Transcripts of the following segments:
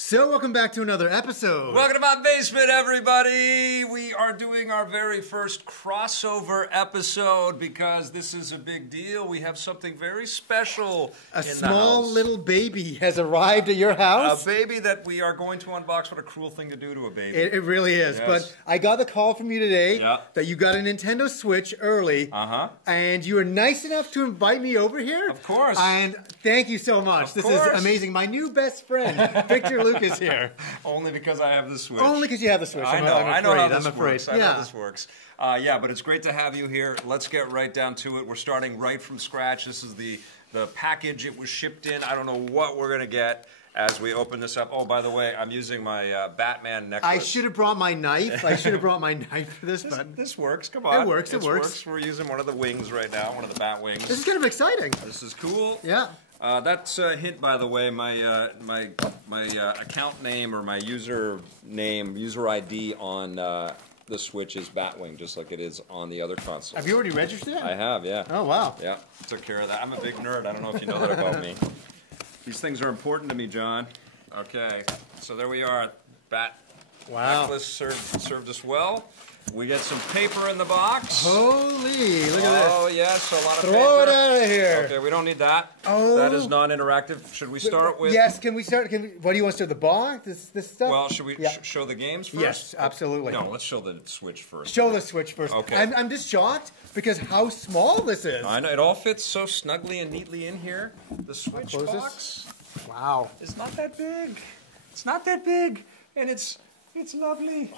So, welcome back to another episode. Welcome to my basement, everybody. We are doing our very first crossover episode because this is a big deal. We have something very special A small little baby has arrived at your house. A baby that we are going to unbox. What a cruel thing to do to a baby. It really is. Yes. But I got the call from you today that you got a Nintendo Switch early. And you were nice enough to invite me over here. Of course. And thank you so much. This is amazing. My new best friend, Victor Lucas here. Only because I have the Switch. Only because you have the Switch. I know how this works. I know Yeah. this works. Yeah, but it's great to have you here. Let's get right down to it. We're starting right from scratch. This is the package it was shipped in. I don't know what we're going to get as we open this up. Oh, by the way, I'm using my Batman necklace. I should have brought my knife. I should have brought my knife for this. But this works. Come on. It works. It works. We're using one of the wings right now, one of the bat wings. This is kind of exciting. This is cool. Yeah. That's a hint, by the way. My account name or my user ID on the Switch is Batwing, just like it is on the other console. Have you already registered it? I have, yeah. Oh, wow. Yeah, took care of that. I'm a big nerd. I don't know if you know that about me. These things are important to me, John. Okay, so there we are. Bat necklace served us well. We get some paper in the box. Holy, look at this. Oh, yes, a lot of paper. Throw it out of here. Okay, we don't need that. Oh. That is non-interactive. Should we start with... Yes, can we start? What do you want to start, the box? This stuff? Well, should we show the games first? Yes, absolutely. No, let's show the Switch first. Show the Switch first. Okay. I'm just shocked because how small this is. I know, it all fits so snugly and neatly in here. The Switch box. Wow. It's not that big. It's not that big, and it's lovely.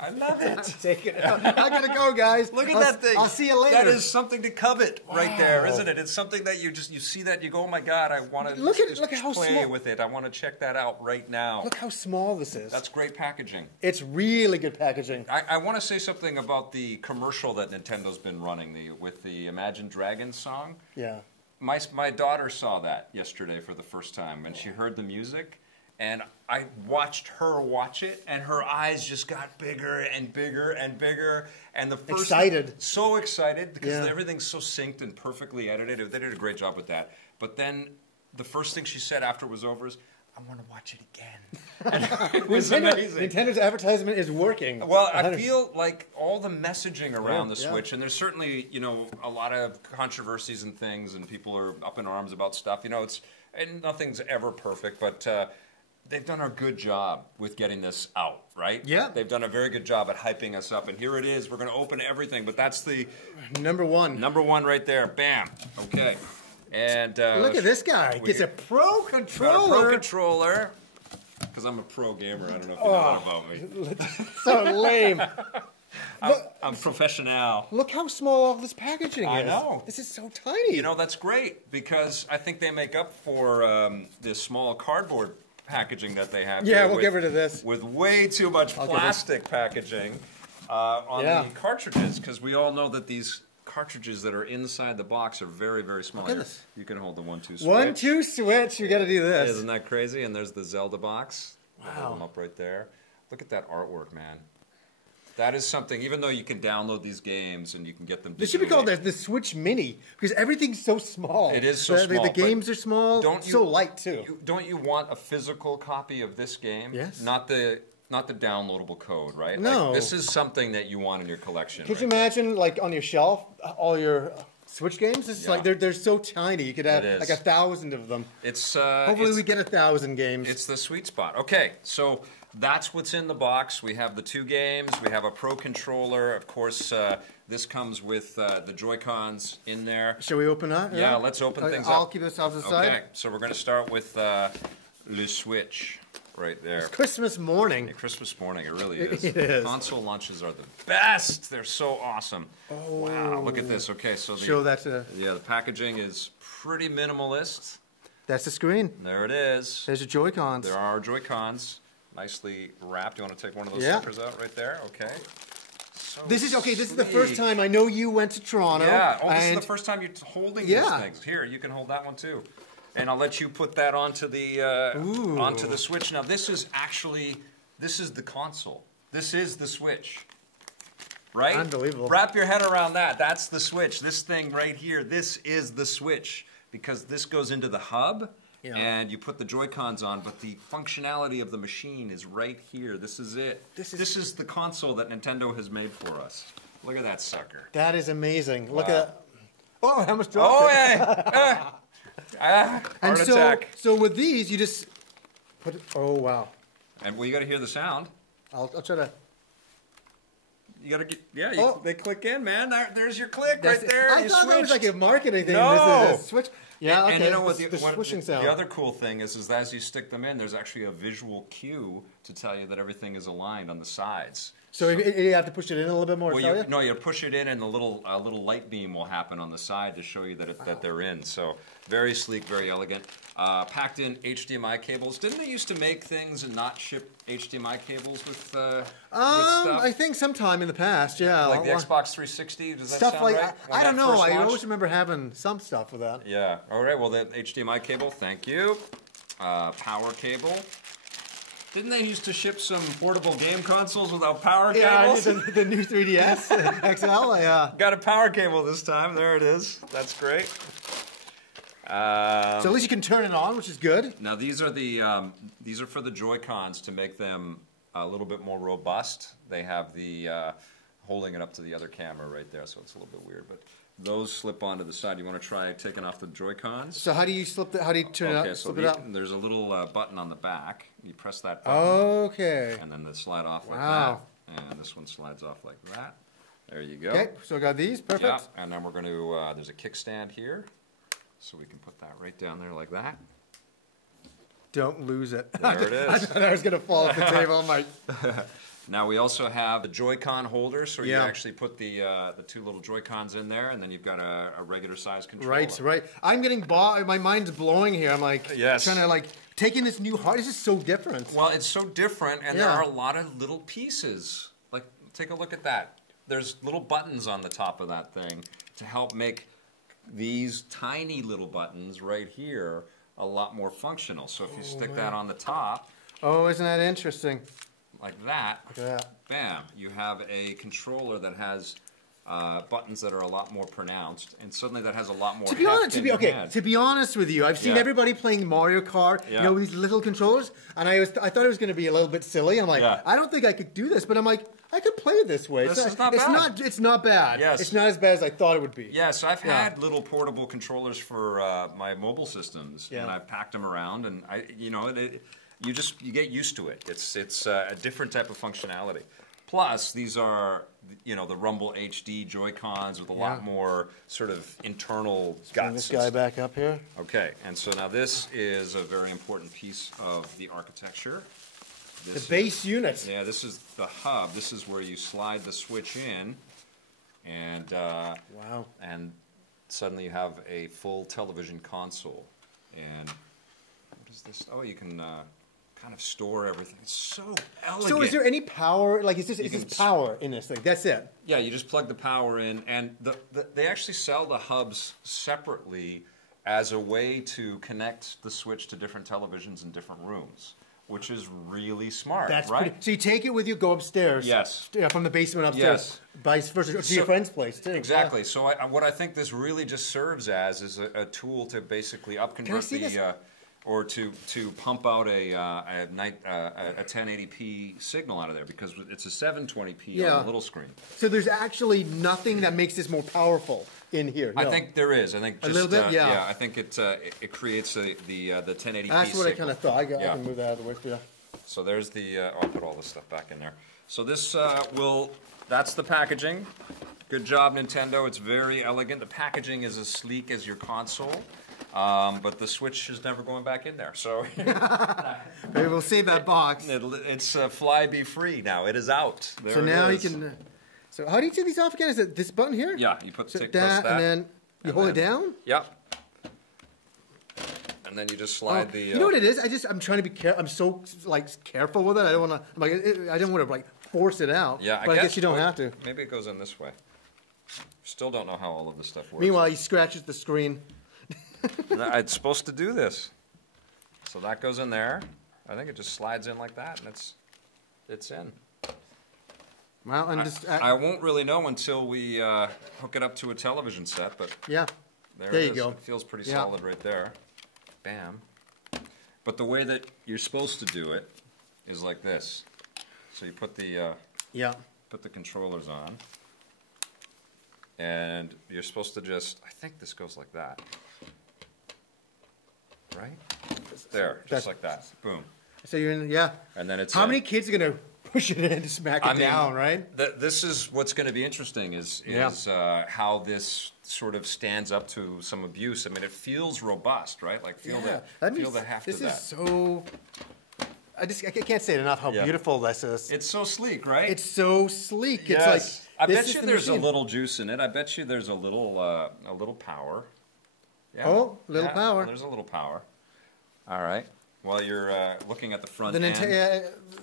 I love it. Take it. I gotta go, guys. Look at that thing. I'll see you later. That is something to covet right there, isn't it? It's something that you see that you go, oh my God, I want to look how play small. with it. I want to check that out right now. Look how small this is. That's great packaging. It's really good packaging. I want to say something about the commercial that Nintendo's been running with the Imagine Dragons song. Yeah. My daughter saw that yesterday for the first time when she heard the music. And I watched her watch it, and her eyes just got bigger and bigger and bigger. And the first so excited because everything's so synced and perfectly edited. They did a great job with that. But then the first thing she said after it was over is, "I want to watch it again." And it was amazing. Nintendo's advertisement is working. Well, I feel like all the messaging around the Switch, and there's certainly a lot of controversies and things, and people are up in arms about stuff. And nothing's ever perfect, but. They've done a good job with getting this out, right? Yeah. They've done a very good job at hyping us up, and here it is. We're going to open everything, but that's the... Number one. Number one right there. Bam. Okay. And look at this guy. Gets a Pro Controller. Got a Pro Controller. Because I'm a pro gamer. I don't know if you know that about me. So lame. I'm professional. Look how small all this packaging is. I know. This is so tiny. That's great, because I think they make up for this small cardboard packaging that they have. Yeah, we'll get rid of this. With way too much plastic packaging on the cartridges, because we all know that these cartridges that are inside the box are very, very small. Look at this. You can hold the 1-2 switch. 1-2 switch. You got to do this. Isn't that crazy? And there's the Zelda box. Wow. Hold them up right there. Look at that artwork, man. That is something, even though you can download these games and you can get them digitally. This should be called the Switch Mini, because everything's so small. It is so small. The games are small, so light too. Don't you want a physical copy of this game? Yes. Not the downloadable code, right? No. This is something that you want in your collection. Could you imagine, like, on your shelf, all your Switch games? It's like they're so tiny. You could have like 1,000 of them. Hopefully we get 1,000 games. It's the sweet spot. Okay, so... That's what's in the box. We have the 2 games. We have a Pro Controller. Of course, this comes with the Joy-Cons in there. Shall we open up? Yeah, let's open things up. I'll keep this off the side. Okay, so we're going to start with Le Switch right there. It's Christmas morning. Yeah, Christmas morning, it really is. It is. Console launches are the best. They're so awesome. Oh. Wow, look at this. Okay, so show that to... Yeah, the packaging is pretty minimalist. That's the screen. There it is. There's your Joy-Cons. There are our Joy-Cons. Nicely wrapped. You want to take one of those stickers out right there? Okay. So this is the first time I know you went to Toronto. Yeah. Oh, this is the first time you're holding these things. Here, you can hold that one too. And I'll let you put that onto the Switch. Now, this is the console. This is the Switch. Right? Unbelievable. Wrap your head around that. That's the Switch. This thing right here, this is the Switch. Because this goes into the hub. and you put the Joy-Cons on, but the functionality of the machine is right here. This is it. This is the console that Nintendo has made for us. Look at that sucker. That is amazing. Look at that. Oh, how much dropped Heart attack. So with these, you just put it, oh, wow. And well, you got to hear the sound. I'll try to. You got to get, they click in, man. There's your click right there. I thought that was like a marketing thing. No. This is a switch. Yeah, okay. And you know what? The swishing sound. The other cool thing is as you stick them in, there's actually a visual cue to tell you that everything is aligned on the sides. So you have to push it in a little bit more. Well, no, you push it in, and the little light beam will happen on the side to show you that they're in. So very sleek, very elegant. Packed in HDMI cables. Didn't they used to make things and not ship HDMI cables with stuff? I think sometime in the past, yeah. Like the Xbox 360. Does that stuff sound like right? I don't know. I always remember having some stuff with that. Yeah. All right. Well, the HDMI cable. Thank you. Power cable. Didn't they used to ship some portable game consoles without power cables? Yeah, the new 3DS XL. Yeah. Got a power cable this time. There it is. That's great. So at least you can turn it on, which is good. Now these are for the Joy-Cons to make them a little bit more robust. They have the holding it up to the other camera right there, so it's a little bit weird, but those slip onto the side. You want to try taking off the Joy-Cons? So how do you how do you turn it up? Okay, so there's a little button on the back. You press that button. Okay. And then they slide off like that. And this one slides off like that. There you go. Okay, so I got these. Perfect. Yeah, and then we're going to, there's a kickstand here. So we can put that right down there like that. Don't lose it. There it is. I thought I was going to fall off the table. I'm like... Now we also have the Joy-Con holder, so you actually put the two little Joy-Cons in there, and then you've got a regular size controller. Right. I'm getting my mind's blowing here. I'm like trying to taking this new hard. This is so different. Well, it's so different, and there are a lot of little pieces. Like, take a look at that. There's little buttons on the top of that thing to help make these tiny little buttons right here a lot more functional. So if you stick that on the top. Oh, isn't that interesting? Like that, look at that. Bam, you have a controller that has buttons that are a lot more pronounced, and suddenly that has a lot more to be honest with you, I've seen everybody playing Mario Kart, you know, with these little controllers, and I thought it was going to be a little bit silly. I'm like, I don't think I could do this, but I'm like, I could play it this way. It's not bad. It's not bad. Yes. It's not as bad as I thought it would be. Yes, I've had little portable controllers for my mobile systems, and I've packed them around, and you get used to it. It's a different type of functionality. Plus, these are the Rumble HD Joy-Cons with a lot more sort of internal guts. Bring this guy back up here. Okay, and so now this is a very important piece of the architecture. The base unit. Yeah, this is the hub. This is where you slide the switch in, and and suddenly you have a full television console. And what is this? Oh, you can kind of store everything. It's so elegant. So is there any power? Like, is this power in this thing? That's it? Yeah, you just plug the power in, and they actually sell the hubs separately as a way to connect the switch to different televisions in different rooms, which is really smart, right? So you take it with you, go upstairs. Yes. From the basement upstairs. Vice versa, to your friend's place, too. Exactly. Yeah. So what I think this really just serves as is a tool to basically upconvert or to pump out a 1080p signal out of there, because it's a 720p on the little screen. So there's actually nothing that makes this more powerful in here. No. I think there is. I think just, a little bit. I think it creates the 1080p. That's what signal. I kind of thought. I can move that out of the way for you. So there's the. I'll put all this stuff back in there. So this That's the packaging. Good job, Nintendo. It's very elegant. The packaging is as sleek as your console. But the Switch is never going back in there, so maybe we'll save that box. It's fly be free now. It is out. So now you can. So how do you take these off again? Is it this button here? Yeah, you press that, and then you hold it down. Yep. And then you just slide the. You know what it is? I'm trying to be careful. I'm so careful with it. I don't want to. I don't want to force it out. Yeah, but I guess you don't have to. Maybe it goes in this way. Still don't know how all of this stuff works. Meanwhile, he scratches the screen. It's supposed to do this. So that goes in there. I think it just slides in like that, and it's in. Well, and I won't really know until we hook it up to a television set, but yeah, there you go. It feels pretty solid right there. Bam. But the way that you're supposed to do it is like this. So you put the put the controllers on, and you're supposed to just, I think this goes like that, right? There, just like that. Boom. So you're in, And then it's how many kids are gonna push it in to smack it down, right? This is what's going to be interesting is how this sort of stands up to some abuse. I mean, it feels robust, right? Like feel the heft of that. This is so. I can't say it enough how beautiful this is. It's so sleek, right? It's so sleek. Yes. It's like I bet you there's a little juice in it. I bet you there's a little power. Yeah. Oh, little power. There's a little power. All right. While you're looking at the front end.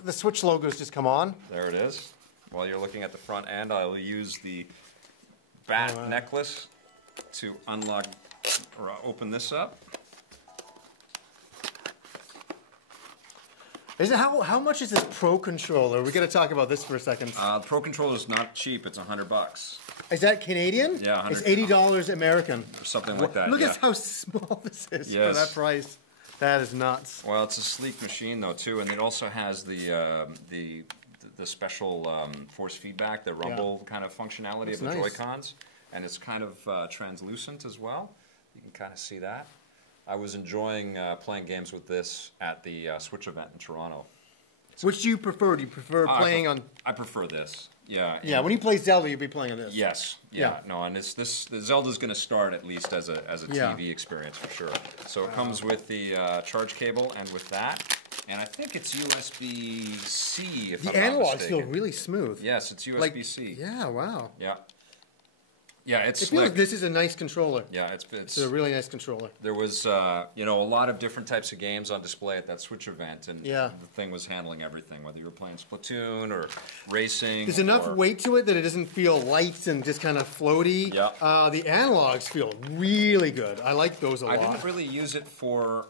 The Switch logo's just come on. There it is. While you're looking at the front end, I'll use the bat necklace to unlock or open this up. How much is this Pro Controller? We're going to talk about this for a second. The Pro Controller is not cheap. It's $100. Is that Canadian? Yeah, it's $80 American. Or something like that. Look at how small this is for that price. That is nuts. Well, it's a sleek machine though too, and it also has the special force feedback, the rumble kind of functionality of the Joy-Cons, and it's kind of translucent as well. You can kind of see that. I was enjoying playing games with this at the Switch event in Toronto. Which do you prefer? Do you prefer playing on? I prefer this. Yeah. Yeah. When you play Zelda, you'll be playing on this. Yes. Yeah. No, and the Zelda's going to start at least as a TV experience for sure. So it comes with the charge cable and with that, and I think it's USB-C. If I'm not mistaken. The analogs feel really smooth. Yes, it's USB-C. Yeah. Wow. Yeah. Yeah, it feels like this is a nice controller. Yeah, it's a really nice controller. There was, a lot of different types of games on display at that Switch event, and the thing was handling everything, whether you were playing Splatoon or racing. There's enough weight to it that it doesn't feel light and just kind of floaty. Yeah. The analogs feel really good. I like those a lot. I didn't really use it for...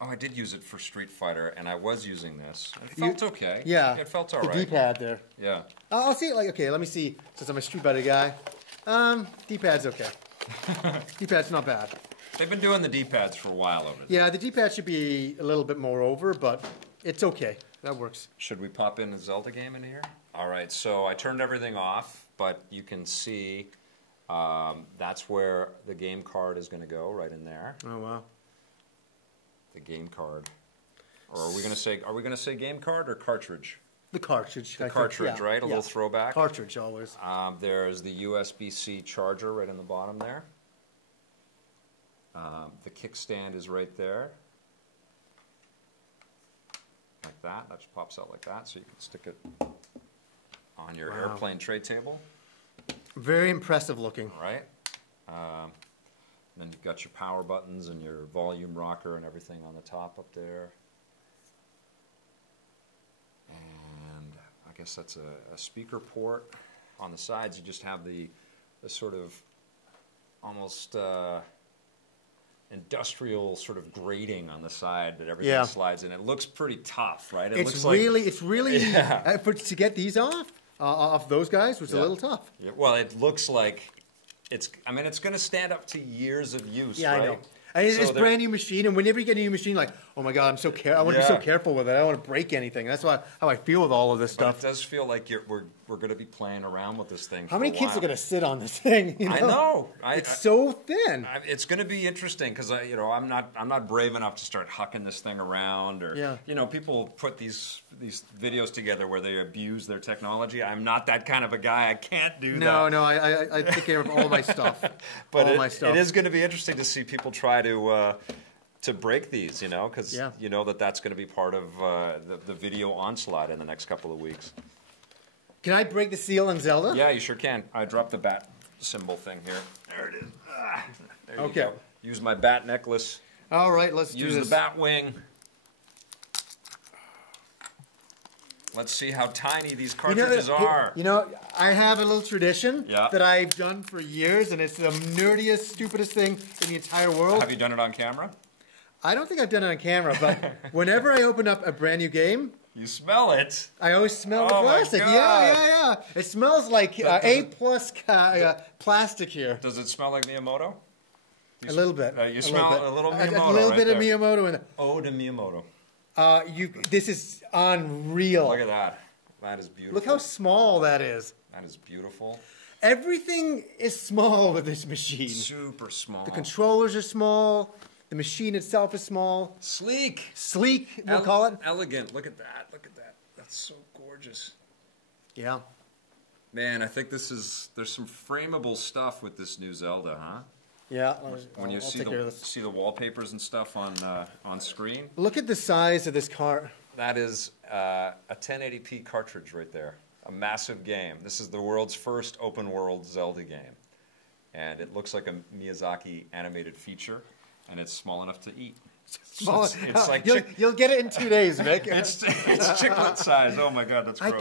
Oh, I did use it for Street Fighter, and I was using this. It felt okay. Yeah. It felt all right. The D-pad there. Yeah. I'll see it okay, let me see, since I'm a Street Fighter guy. D-pad's okay. D-pad's not bad. They've been doing the D-pads for a while over there. Yeah, the D-pad should be a little bit more over, but it's okay. That works. Should we pop in a Zelda game in here? All right, so I turned everything off, but you can see that's where the game card is going to go, right in there. Oh, wow. The game card. Or are we going to say game card or cartridge? The cartridge. The cartridge, right? A little throwback. Cartridge, always. There's the USB-C charger right in the bottom there. The kickstand is right there. Like that. That just pops out like that, so you can stick it on your airplane tray table. Very impressive looking. Right? Then you've got your power buttons and your volume rocker and everything on the top up there. And I guess that's a speaker port. On the sides, you just have the sort of almost industrial sort of grating on the side that everything slides in. It looks pretty tough, right? It's really to get these off those guys was a little tough. Yeah. Well, it looks like it's going to stand up to years of use, right? I know. And it's a brand new machine, and whenever you get a new machine, like, oh my God, I want to be so careful with it. I don't want to break anything. That's how I feel with all of this stuff. It does feel like we're going to be playing around with this thing. How many kids are going to sit on this thing? I know. It's so thin. It's going to be interesting because I'm not brave enough to start hucking this thing around or people put these videos together where they abuse their technology. I'm not that kind of a guy. I can't do that. No, I take care of all my stuff. But it is going to be interesting to see people try to break these, because you know that's going to be part of the video onslaught in the next couple of weeks. Can I break the seal on Zelda? Yeah, you sure can. I dropped the bat symbol thing here. There it is. There you go. Use my bat necklace. All right, let's do this. Use the bat wing. Let's see how tiny these cartridges are. I have a little tradition that I've done for years, and it's the nerdiest, stupidest thing in the entire world. Have you done it on camera? I don't think I've done it on camera, but whenever I open up a brand new game... You smell it. I always smell the plastic. Yeah. It smells like A+ plastic here. Does it smell like Miyamoto? A little bit. You smell a little Miyamoto. A little bit right of Miyamoto in there. Oh, to Miyamoto. This is unreal. Look at that. That is beautiful. Look how small that is. That is beautiful. Everything is small with this machine. Super small. The controllers are small. The machine itself is small. Sleek. Sleek, we'll call it. Elegant. Look at that. Look at that. That's so gorgeous. Yeah. Man, I think there's some frameable stuff with this new Zelda, huh? Yeah. When you see the wallpapers and stuff on screen. Look at the size of this car. That is a 1080p cartridge right there. A massive game. This is the world's first open world Zelda game. And it looks like a Miyazaki animated feature, and it's small enough to eat. It's like you'll get it in 2 days, Vic. It's chiclet size. Oh my God, that's gross.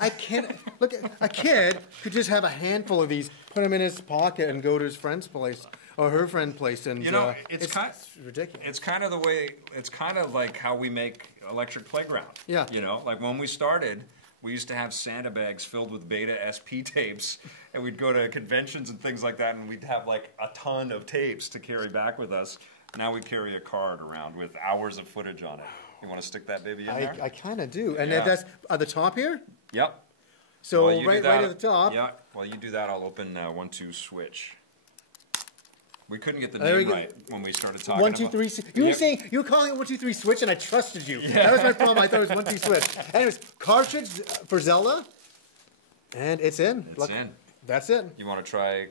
I can't. Look, a kid could just have a handful of these, put them in his pocket, and go to his friend's place or her friend's place, and it's ridiculous. It's kind of the way. It's kind of like how we make Electric Playground. Yeah. Like when we started, we used to have Santa bags filled with Beta SP tapes, and we'd go to conventions and things like that, and we'd have like a ton of tapes to carry back with us. Now we carry a card around with hours of footage on it. You want to stick that baby in there? I kind of do. And that's at the top here? Yep. So right at the top. Yeah. While you do that, I'll open 1-2 switch. We couldn't get the name right when we started talking 1, 2, 3. You were calling it 1, 2, 3 switch, and I trusted you. Yeah. That was my problem. I thought it was 1, 2 switch. Anyways, cartridge for Zelda, and it's in. It's in. That's it. You want to try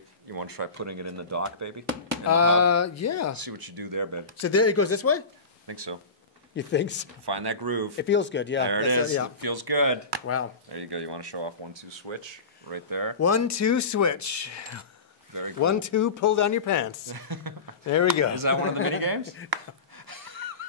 putting it in the dock, baby? Yeah. See what you do there, babe. So there it goes this way? I think so. You think so? Find that groove. It feels good, yeah. There it is. Yeah. It feels good. Wow. There you go. You want to show off 1-2 switch right there? 1, 2 switch. Very cool. 1, 2, pull down your pants. There we go. Is that one of the mini games?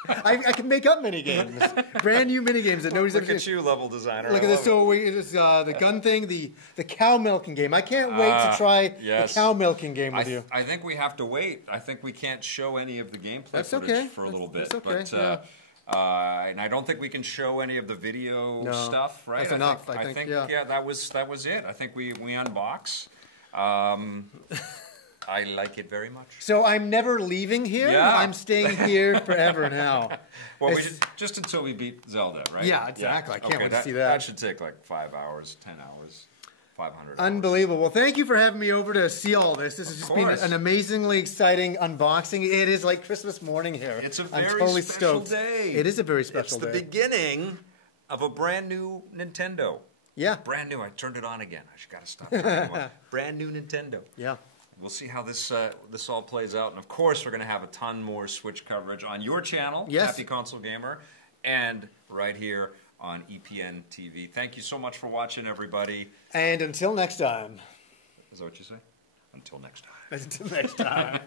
I can make up mini games, brand new mini games that nobody's ever seen. Look at you, level designer. Look at this. So the gun thing, the cow milking game. I can't wait to try the cow milking game with you. I think we have to wait. I think we can't show any of the gameplay footage for a little bit. That's okay. But, and I don't think we can show any of the video stuff. Right? That's enough. I think yeah, that was it. I think we unbox. I like it very much. So I'm never leaving here? Yeah. I'm staying here forever now. Well, just until we beat Zelda, right? Yeah, exactly. I can't wait to see that. That should take like 5 hours, 10 hours, 500 hours. Unbelievable. Well, thank you for having me over to see all this. This has just been an amazingly exciting unboxing. It is like Christmas morning here. It's a very special day. It is a very special day. It's the beginning of a brand new Nintendo. Yeah. Brand new. I turned it on again. I got to stop. Brand new Nintendo. Yeah. We'll see how this all plays out. And, of course, we're going to have a ton more Switch coverage on your channel, Happy Console Gamer, and right here on EPN TV. Thank you so much for watching, everybody. And until next time. Is that what you say? Until next time. Until next time.